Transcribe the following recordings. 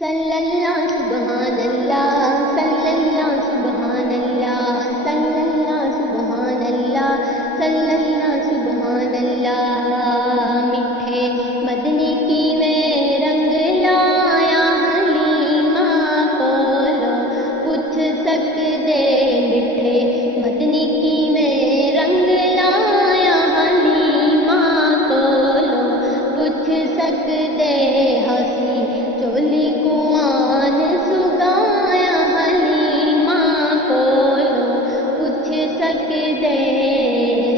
صلی اللہ سبحان اللہ، صلی اللہ سبحان اللہ، صلی اللہ سبحان اللہ، صلی اللہ سبحان اللہ۔ میٹھے مدنی کی میں رنگ لایا حلیمہ کولو پوچھ سکدے، میٹھے مدنی کی میں رنگ لایا حلیمہ کولو پوچھ سکدے، ہسی چولی کوان سگایا حلیمہ کولو پوچھ سکدے۔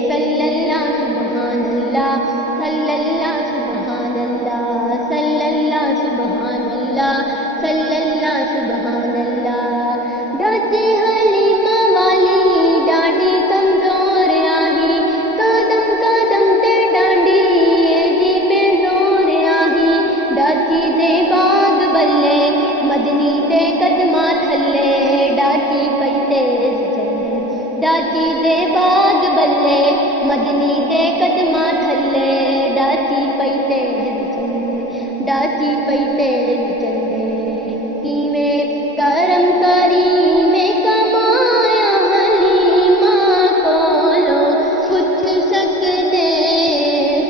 صلی اللہ سبحان اللہ، صلی اللہ سبحان اللہ، صلی اللہ سبحان اللہ، صلی اللہ سبحان اللہ۔ ڈاچی حلیمہ والی ڈاڈی کمزور آہی، قدم قدم تے ڈانڈی جی پہ زور آہی، ڈاچی دے باغ بلے مدنی دے قدمہ تھلے، ڈاچی پئی تیز چلے، ڈاچی دے باغ بلے مدنی دے قدمہ تھلے، ڈاچی پئی تیز چلے، ڈاچی پئی تیز چلے۔ کیویں کرم کری میں کمایا حلیمہ کولو پوچھ سکدے۔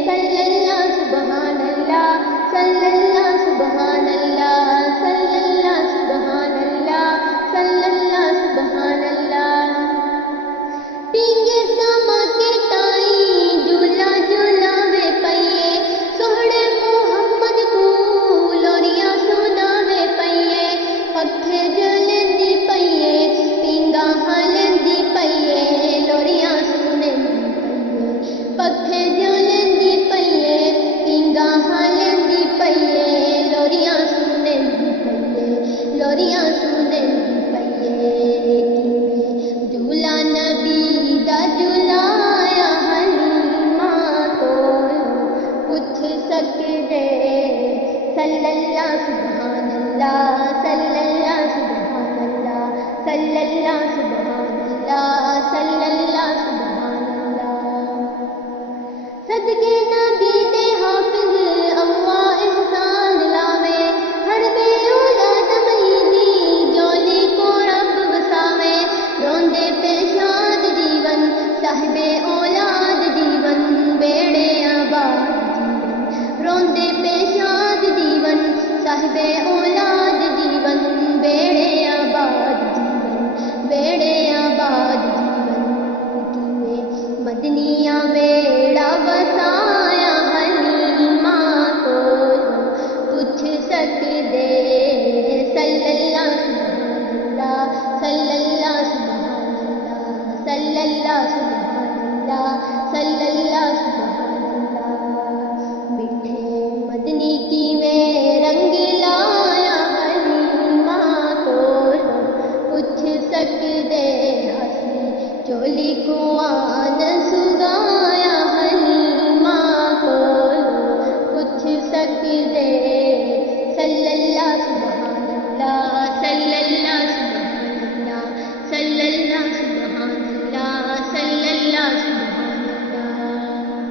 صلی اللہ سبحان اللہ، صلی اللہ سبحان اللہ، صلی اللہ سبحان اللہ، صلی اللہ سبحان اللہ۔ پینگے سما کے تائیں جھولا جھولاوے پئیے، سوہڑے محمد کو لوریاں سناوے پئیے، پکھے جلندی پئیے، پینگا ہلندی پئیے، لوریاں سنندی پئیے، پکھے جلندی پئیے، پینگا ہلندی پئیے، لوریاں سنندی پئیے، لوریاں سنندی پئیے۔ جھولا نبی دا جھولایا حلیمہ کولو پوچھ سکدے۔ صلی اللہ سبحان اللہ، صلی اللہ سبحان اللہ، صلی اللہ سبحان اللہ، صلی اللہ سبحان اللہ۔ صدقے نبی دے حافظ اللہ احسان لاوے، ہر بے اولاد مریدی جولی کو رب وساوے، روندے پیشاد جیون صاحب اولاد جیون، بیڑے آباد جیون، روندے پیشاد جیون صاحب اولاد جیون، بیڑے آباد جیون، بیڑے آباد جیون۔ کیویں مدنیاں بیڑا وسایا حلیمہ کولو پوچھ سکدے۔ صلی اللہ سبحان اللہ، صلی اللہ سبحان اللہ، صلی اللہ سبحان اللہ، صلی اللہ سبحان اللہ۔ میٹھے مدنی کی میں رنگ لایا حلیمہ کولو پوچھ سکدے، ہسی چولی کوان